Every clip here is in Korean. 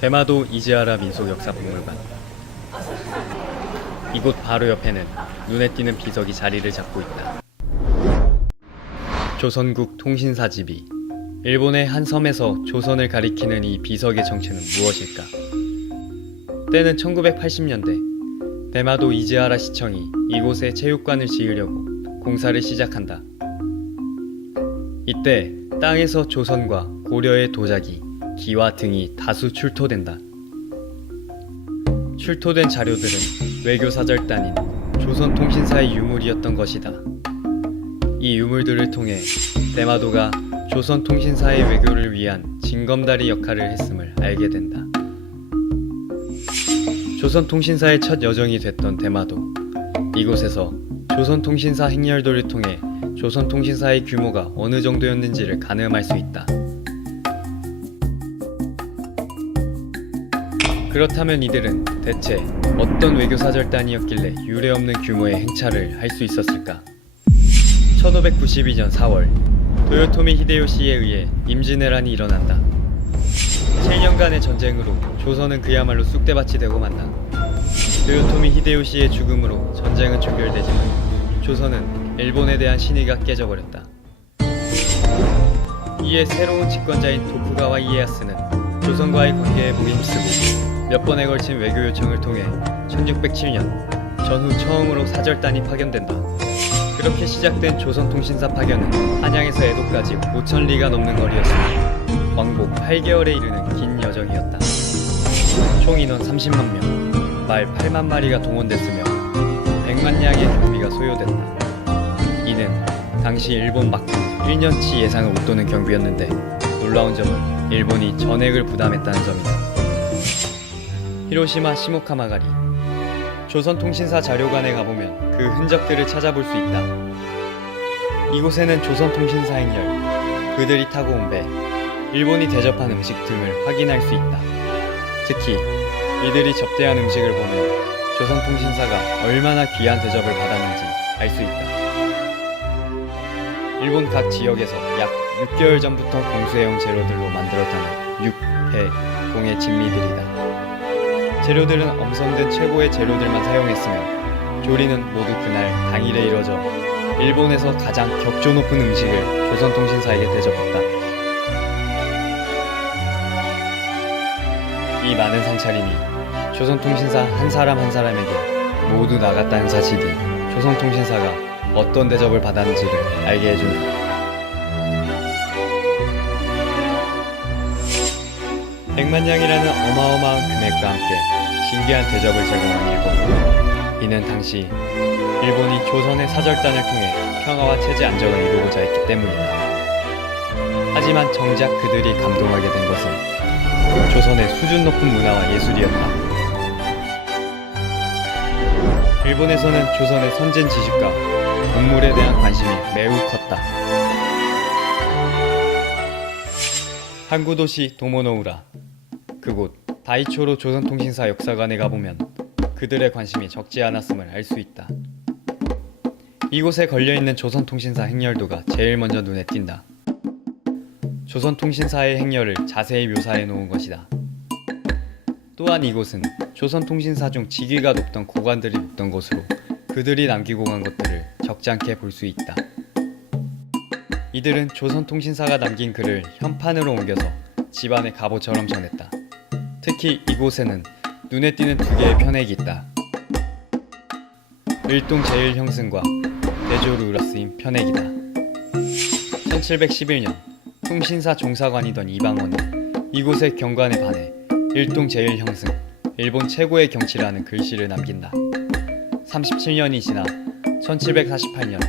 대마도 이즈하라 민속역사박물관. 이곳 바로 옆에는 눈에 띄는 비석이 자리를 잡고 있다. 조선국 통신사집이. 일본의 한 섬에서 조선을 가리키는 이 비석의 정체는 무엇일까? 때는 1980년대 대마도 이즈하라 시청이 이곳에 체육관을 지으려고 공사를 시작한다. 이때 땅에서 조선과 고려의 도자기, 기와 등이 다수 출토된다. 출토된 자료들은 외교사절단인 조선통신사의 유물이었던 것이다. 이 유물들을 통해 대마도가 조선통신사의 외교를 위한 징검다리 역할을 했음을 알게 된다. 조선통신사의 첫 여정이 됐던 대마도. 이곳에서 조선통신사 행렬도를 통해 조선통신사의 규모가 어느 정도였는지를 가늠할 수 있다. 그렇다면 이들은 대체 어떤 외교사절단이었길래 유례없는 규모의 행차를 할 수 있었을까? 1592년 4월 도요토미 히데요시에 의해 임진왜란이 일어난다. 7년간의 전쟁으로 조선은 그야말로 쑥대밭이 되고 만다. 도요토미 히데요시의 죽음으로 전쟁은 종결되지만 조선은 일본에 대한 신의가 깨져버렸다. 이에 새로운 집권자인 도쿠가와 이에야스는 조선과의 관계에 목이 힘쓰고 몇 번에 걸친 외교 요청을 통해 1607년 전후 처음으로 사절단이 파견된다. 그렇게 시작된 조선통신사 파견은 한양에서 에도까지 5,000리가 넘는 거리였으며 왕복 8개월에 이르는 긴 여정이었다. 총 인원 30만 명, 말 8만 마리가 동원됐으며 100만 량의 경비가 소요됐다. 이는 당시 일본 막부 1년치 예상을 웃도는 경비였는데 놀라운 점은 일본이 전액을 부담했다는 점이다. 히로시마 시모카마가리. 조선통신사 자료관에 가보면 그 흔적들을 찾아볼 수 있다. 이곳에는 조선통신사 행렬, 그들이 타고 온 배, 일본이 대접한 음식 등을 확인할 수 있다. 특히 이들이 접대한 음식을 보면 조선통신사가 얼마나 귀한 대접을 받았는지 알 수 있다. 일본 각 지역에서 약 6개월 전부터 공수해온 재료들로 만들었다는 육, 배, 공의 진미들이다. 재료들은 엄선된 최고의 재료들만 사용했으며 조리는 모두 그날 당일에 이뤄져 일본에서 가장 격조 높은 음식을 조선통신사에게 대접했다. 이 많은 상차림이 조선통신사 한 사람 한 사람에게 모두 나갔다는 사실이 조선통신사가 어떤 대접을 받았는지를 알게 해준다. 100만 냥이라는 어마어마한 금액과 함께 신기한 대접을 제공한 일본. 이는 당시 일본이 조선의 사절단을 통해 평화와 체제 안정을 이루고자 했기 때문이다. 하지만 정작 그들이 감동하게 된 것은 조선의 수준 높은 문화와 예술이었다. 일본에서는 조선의 선진 지식과 문물에 대한 관심이 매우 컸다. 항구도시 도모노우라. 그곳 다이초로 조선통신사 역사관에 가보면 그들의 관심이 적지 않았음을 알 수 있다. 이곳에 걸려있는 조선통신사 행렬도가 제일 먼저 눈에 띈다. 조선통신사의 행렬을 자세히 묘사해 놓은 것이다. 또한 이곳은 조선통신사 중 직위가 높던 고관들이 묵던 곳으로 그들이 남기고 간 것들을 적잖게 볼 수 있다. 이들은 조선통신사가 남긴 글을 현판으로 옮겨서 집안의 갑오처럼 전했다. 특히 이곳에는 눈에 띄는 두 개의 편액이 있다. 일동 제1형승과 대조루라 쓰인 편액이다. 1711년 통신사 종사관이던 이방원이 이곳의 경관에 반해 일동 제1형승, 일본 최고의 경치라는 글씨를 남긴다. 37년이 지나 1748년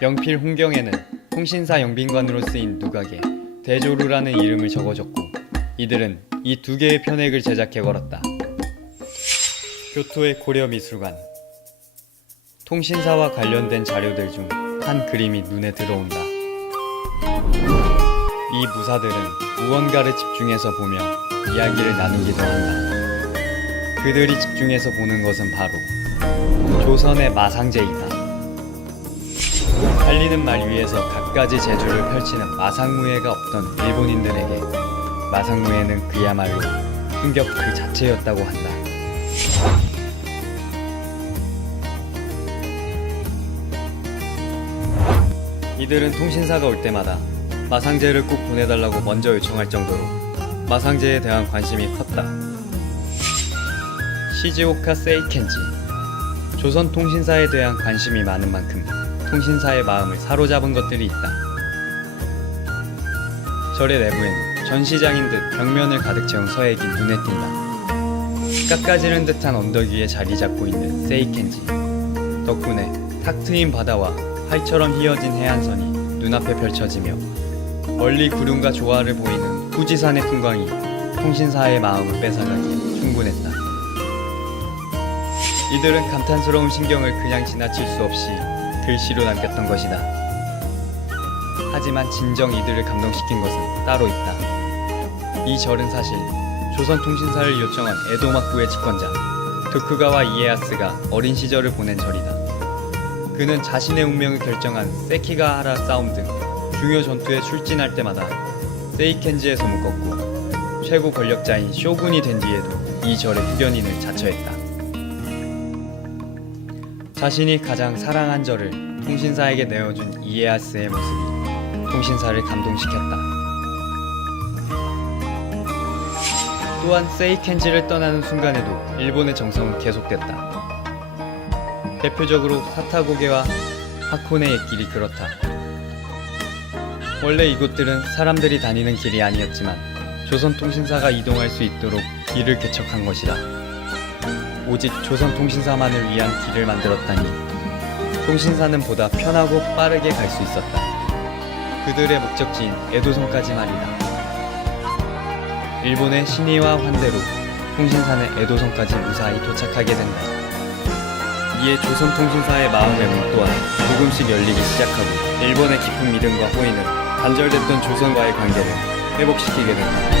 명필 홍경에는 통신사 영빈관으로 쓰인 누각에 대조루라는 이름을 적어줬고 이들은 이 두 개의 편액을 제작해 걸었다. 교토의 고려미술관. 통신사와 관련된 자료들 중 한 그림이 눈에 들어온다. 이 무사들은 무언가를 집중해서 보며 이야기를 나누기도 한다. 그들이 집중해서 보는 것은 바로 조선의 마상제이다. 달리는 말 위에서 갖가지 재주를 펼치는 마상무예가 없던 일본인들에게 마상무예는 그야말로 충격 그 자체였다고 한다. 이들은 통신사가 올 때마다 마상제를 꼭 보내달라고 먼저 요청할 정도로 마상제에 대한 관심이 컸다. 시즈오카 세이켄지. 조선통신사에 대한 관심이 많은 만큼 통신사의 마음을 사로잡은 것들이 있다. 절의 내부엔 전시장인 듯 벽면을 가득 채운 서액이 눈에 띈다. 깎아지른 듯한 언덕 위에 자리 잡고 있는 세이켄지. 덕분에 탁 트인 바다와 활처럼 휘어진 해안선이 눈앞에 펼쳐지며 멀리 구름과 조화를 보이는 후지산의 풍광이 통신사의 마음을 뺏어가기에 충분했다. 이들은 감탄스러운 신경을 그냥 지나칠 수 없이 글씨로 남겼던 것이다. 하지만 진정 이들을 감동시킨 것은 따로 있다. 이 절은 사실 조선통신사를 요청한 에도 막부의 집권자 도쿠가와 이에야스가 어린 시절을 보낸 절이다. 그는 자신의 운명을 결정한 세키가하라 싸움 등 중요 전투에 출진할 때마다 세이켄지에서 묶었고 최고 권력자인 쇼군이 된 뒤에도 이 절의 후견인을 자처했다. 자신이 가장 사랑한 절을 통신사에게 내어준 이에야스의 모습이 통신사를 감동시켰다. 또한 세이켄지를 떠나는 순간에도 일본의 정성은 계속됐다. 대표적으로 사타고개와 하코네 옛길이 그렇다. 원래 이곳들은 사람들이 다니는 길이 아니었지만 조선통신사가 이동할 수 있도록 길을 개척한 것이다. 오직 조선통신사만을 위한 길을 만들었다니 통신사는 보다 편하고 빠르게 갈 수 있었다. 그들의 목적지인 에도성까지 말이다. 일본의 신의와 환대로 통신사는 에도성까지 무사히 도착하게 된다. 이에 조선통신사의 마음의 문 또한 조금씩 열리기 시작하고 일본의 깊은 믿음과 호의는 단절됐던 조선과의 관계를 회복시키게 된다.